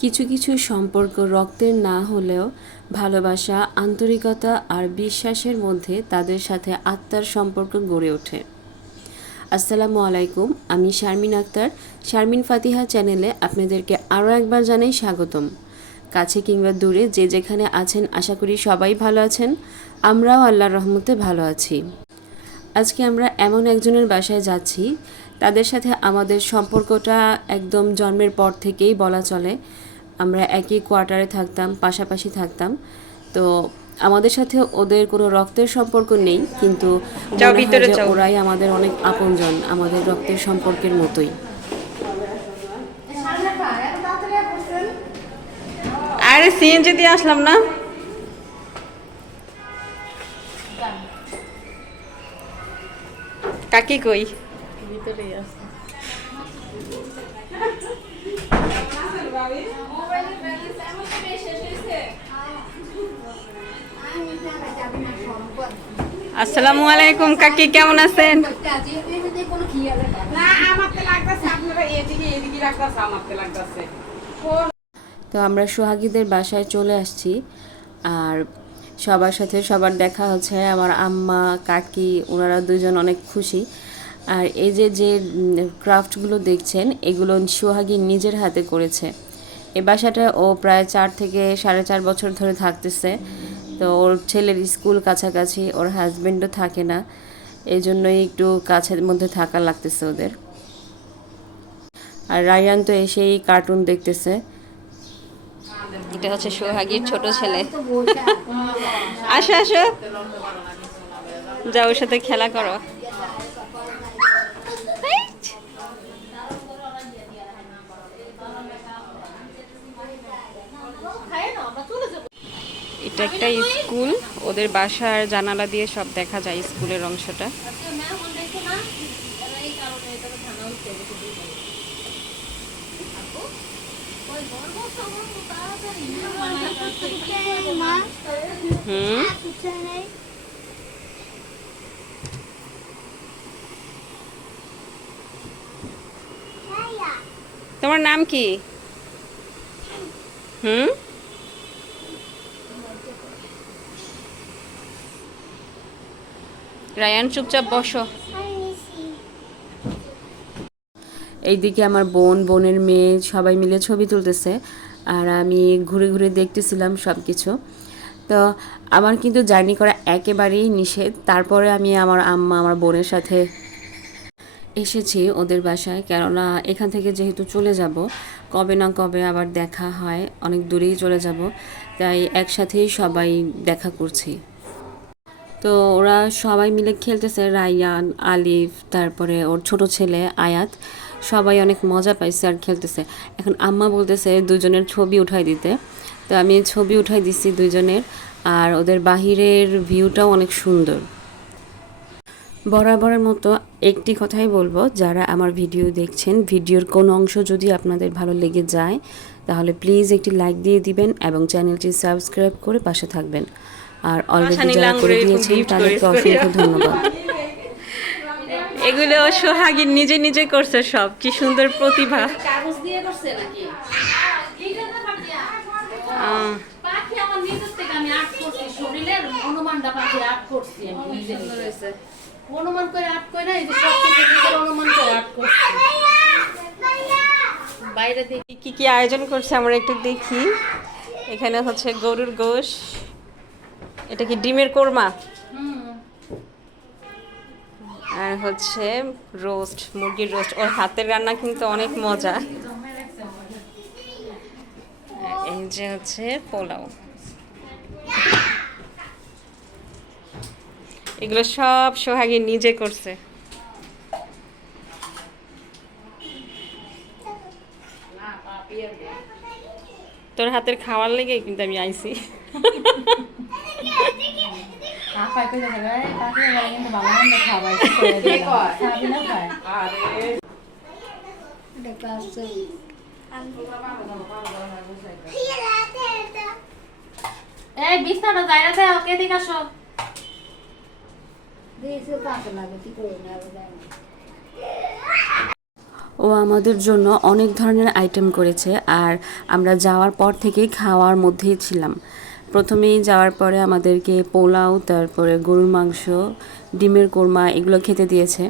কিছু কিছু সম্পর্ক রক্তের না হলেও ভালোবাসা, আন্তরিকতা আর বিশ্বাসের মধ্যে তাদের সাথে আত্মার সম্পর্ক গড়ে ওঠে। আসসালামু আলাইকুম, আমি শারমিন আক্তার। শারমিন ফাতিহা চ্যানেলে আপনাদেরকে আরও একবার জানাই স্বাগতম। কাছে কিংবা দূরে যে যেখানে আছেন, আশা করি সবাই ভালো আছেন। আমরাও আল্লাহর রহমতে ভালো আছি। আজকে আমরা এমন একজনের বাসায় যাচ্ছি তাদের সাথে আমাদের সম্পর্কটা একদম জন্মের পর থেকেই বলা চলে। আমরা একই কোয়ার্টারে থাকতাম পাশাপাশি থাকতাম। তো আমাদের সাথে ওদের কোনো রক্তের সম্পর্ক নেই কিন্তু। ওরাই আমাদের অনেক আপনজন আমাদের রক্তের সম্পর্কের মতোই। আরে সিএনজি দিয়ে আসলাম না? কাকি কই? আসসালামু আলাইকুম কাকি কেমন আছেন? না আমাকে লাগতেছে আপনারা এদিকে এদিকে রাখতেছে আমাকে লাগতেছে। তো আমরা সোহাগীদের বাসায় চলে আসছি আর সবার সাথে সবার দেখা হচ্ছে আমার আম্মা কাকি ওনারা দুজন অনেক খুশি। আর এই যে যে ক্রাফটগুলো দেখছেন, এগুলো সোহাগী নিজের হাতে করেছে। এ বাসাটা ও প্রায় চার থেকে সাড়ে চার বছর ধরে থাকতেছে। তো ওর ছেলের স্কুল কাছাকাছি, ওর হাজব্যান্ডও থাকে না। এই জন্যই একটু কাছের মধ্যে থাকা লাগতেছে ওদের। আর রায়ান তো এসেই কার্টুন দেখতেছে। এটা হচ্ছে সোহাগীর ছোট ছেলে। আসো আসো। যাও ওর সাথে খেলা করো। এটা একটা স্কুল, ওদের বাসার জানালা দিয়ে সব দেখা যায় স্কুলের অংশটা। হুম। তোমার নাম কি? হুম? রায়ান, চুপচাপ বসো। এইদিকে আমার বোন, বোনের মেয়ে সবাই মিলে ছবি তুলতেছে আর আমি ঘুরে ঘুরে দেখতেছিলাম সব কিছু তো আমার কিন্তু জার্নি করা একেবারেই নিষেধ। তারপরে আমি আমার আম্মা, আমার বোনের সাথে এসেছি ওদের বাসায়। কেননা এখান থেকে যেহেতু চলে যাব, কবে না কবে আবার দেখা হয়, অনেক দূরেই চলে যাব। তাই একসাথেই সবাই দেখা করছি। তো ওরা সবাই মিলে খেলতেছে, রায়ান, আলিফ, তারপরে ওর ছোট ছেলে আয়াত, সবাই অনেক মজা পাইছে আর খেলতেছে। এখন আম্মা বলতেছে দুজনের ছবি উঠাই দিতে। তো আমি ছবি উঠাই দিচ্ছি দুজনের আর ওদের বাহিরের ভিউটাও অনেক সুন্দর। বরাবরের মতো একটি কথাই বলব, যারা আমার ভিডিও দেখছেন, ভিডিওর কোনো অংশ যদি আপনাদের ভালো লেগে যায়, তাহলে প্লিজ একটি লাইক দিয়ে দিবেন এবং চ্যানেলটি সাবস্ক্রাইব করে পাশে থাকবেন। আর অলরেডি যারা করে দিয়েছেন তাদেরকে অসংখ্য ধন্যবাদ। এগুলো সোহাগী নিজে নিজে করছে সব কি সুন্দর প্রতিভা। অনুমান করে করে এই যে অনুমান করে করছি। বাইরে দেখি কি কি আয়োজন করছে আমরা একটু দেখি। এখানে হচ্ছে গরুর গোশ। এটা কি ডিমের কোরমা? আর হচ্ছে রোস্ট মুরগির রোস্ট। ওর হাতের রান্না কিন্তু অনেক মজা। এই যে হচ্ছে পোলাও। এগুলো সব সোহাগী নিজে করছে। তোর হাতের খাওয়ার লেগে কিন্তু আমি আইছি। ও আমাদের জন্য অনেক ধরনের আইটেম করেছে, আর আমরা যাওয়ার পর থেকেই খাওয়ার মধ্যেই ছিলাম। প্রথমেই যাওয়ার পরে আমাদেরকে পোলাও, তারপরে গরুর মাংস, ডিমের কোরমা এগুলো খেতে দিয়েছে।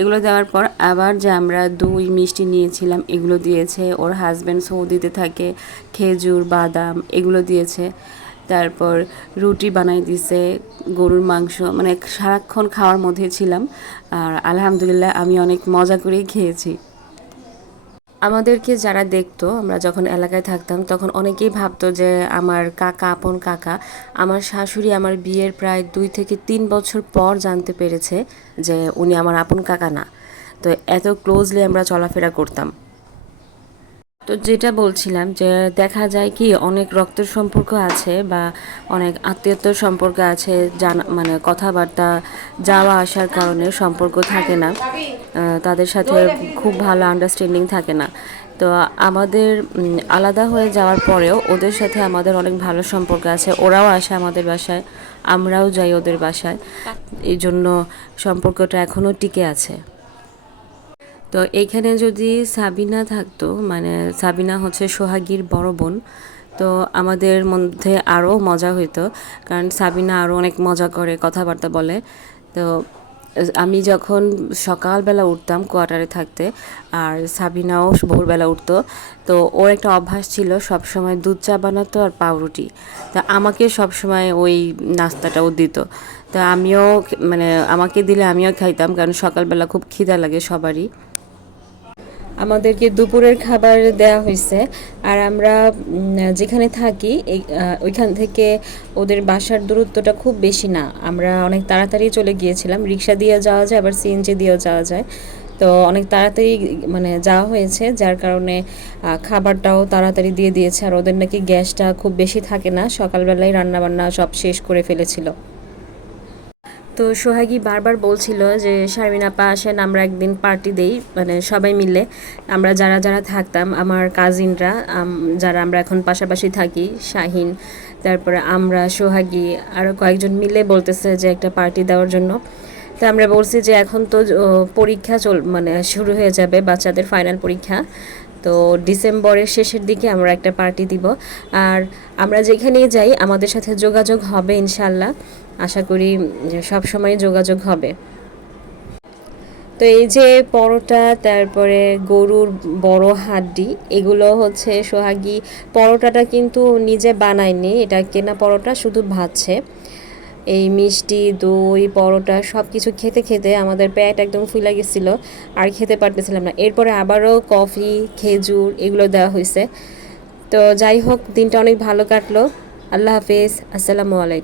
এগুলো দেওয়ার পর আবার যে আমরা দই, মিষ্টি নিয়েছিলাম, এগুলো দিয়েছে। ওর হাজব্যান্ড সৌদিতে থাকে, খেজুর, বাদাম এগুলো দিয়েছে। তারপর রুটি বানাই দিছে, গরুর মাংস মানে সারাক্ষণ খাওয়ার মধ্যে ছিলাম। আর আলহামদুলিল্লাহ আমি অনেক মজা করেই খেয়েছি। আমাদেরকে যারা দেখতো, আমরা যখন এলাকায় থাকতাম, তখন অনেকেই ভাবতো যে আমার কাকা, আপন কাকা, আমার শাশুড়ি আমার বিয়ের প্রায় দুই থেকে তিন বছর পর জানতে পেরেছে যে উনি আমার আপন কাকা না। তো এত ক্লোজলি আমরা চলাফেরা করতাম। তো যেটা বলছিলাম যে দেখা যায় কি অনেক রক্তের সম্পর্ক আছে বা অনেক আত্মীয়তার সম্পর্ক আছে জানা মানে কথাবার্তা যাওয়া আসার কারণে সম্পর্ক থাকে না। তাদের সাথে খুব ভালো আন্ডারস্ট্যান্ডিং থাকে না। তো আমাদের আলাদা হয়ে যাওয়ার পরেও ওদের সাথে আমাদের অনেক ভালো সম্পর্ক আছে। ওরাও আসে আমাদের বাসায় আমরাও যাই ওদের বাসায়। এই জন্য সম্পর্কটা এখনও টিকে আছে। তো এইখানে যদি সাবিনা থাকতো মানে সাবিনা হচ্ছে সোহাগীর বড় বোন, তো আমাদের মধ্যে আরও মজা হইতো, কারণ সাবিনা আরও অনেক মজা করে কথাবার্তা বলে। তো আমি যখন সকালবেলা উঠতাম কোয়ার্টারে থাকতে, আর সাবিনাও ভোরবেলা উঠতো, তো ওর একটা অভ্যাস ছিল সব সময় দুধ চা বানাতো আর পাউরুটি। তা আমাকে সব সময় ওই নাস্তাটাও দিত। তা আমিও মানে আমাকে দিলে আমিও খাইতাম, কারণ সকালবেলা খুব খিদা লাগে সবারই। আমাদেরকে দুপুরের খাবার দেওয়া হয়েছে। আর আমরা যেখানে থাকি ওইখান থেকে ওদের বাসার দূরত্বটা খুব বেশি না। আমরা অনেক তাড়াতাড়ি চলে গিয়েছিলাম। রিক্সা দিয়ে যাওয়া যায়, আবার সিএনজি দিয়েও যাওয়া যায়। তো অনেক তাড়াতাড়ি মানে যাওয়া হয়েছে, যার কারণে খাবারটাও তাড়াতাড়ি দিয়ে দিয়েছে। আর ওদের নাকি গ্যাসটা খুব বেশি থাকে না। সকালবেলায় রান্নাবান্না সব শেষ করে ফেলেছিল। তো সোহাগী বারবার বলছিল যে, শারমিন আপা আসেন, আমরা একদিন পার্টি দেই। মানে সবাই মিলে আমরা যারা যারা থাকতাম, আমার কাজিনরা যারা আমরা এখন পাশাপাশি থাকি, শাহিন, তারপরে আমরা, সোহাগী আরও কয়েকজন মিলে বলতেছে যে, একটা পার্টি দেওয়ার জন্য। তো আমরা বলছি যে, এখন তো পরীক্ষা চল মানে শুরু হয়ে যাবে, বাচ্চাদের ফাইনাল পরীক্ষা। তো ডিসেম্বরের শেষের দিকে আমরা একটা পার্টি দিব। আর আমরা যেখানেই যাই, আমাদের সাথে যোগাযোগ হবে ইনশাল্লাহ। আশা করি সব সময় যোগাযোগ হবে। তো এই যে পরোটা, তারপরে গরুর বড় হাড্ডি, এগুলো হচ্ছে সোহাগী পরোটাটা কিন্তু নিজে বানায়নি। এটা কেনা পরোটা, শুধু ভাজছে। এই মিষ্টি, দই, পরোটা সব কিছু খেতে খেতে আমাদের পেট একদম ফুলে গেছিল আর খেতে পারতেছিলাম না। এরপরে আবারও কফি, খেজুর এগুলো দেওয়া হয়েছে। তো যাই হোক, দিনটা অনেক ভালো কাটলো। আল্লাহ হাফিজ। আসসালামু আলাইকুম।